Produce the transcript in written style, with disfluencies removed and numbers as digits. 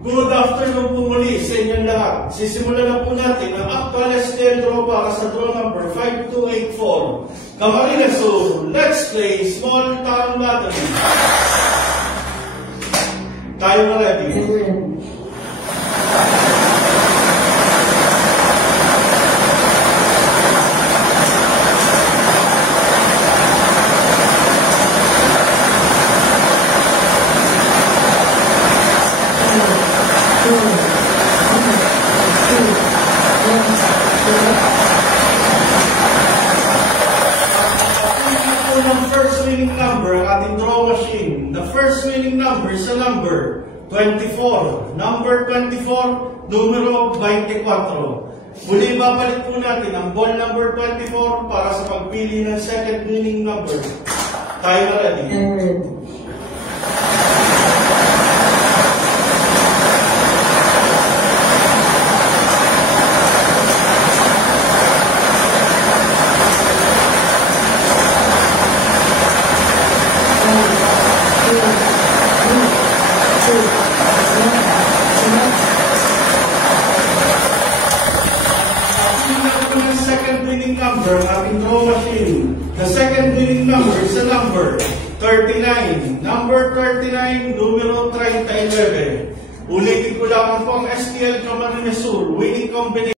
Good afternoon po muli sa inyong lahat. Sisimulan na po natin ang actual STL draw para sa draw number 5284. Camarines Sur, let's play small town lottery. Tayo na ready? First winning number ang ating draw machine. The first winning number is a number 24. Number 24, numero 24. Muli babalik po natin ang ball number 24 para sa pagpili ng second winning number. Tayo na ready? Second winning number ng ating draw machine. The second winning number is a number 39. Number 39, numero 39. Ulitin ko lamang po ang STL Camarines Sur winning combination.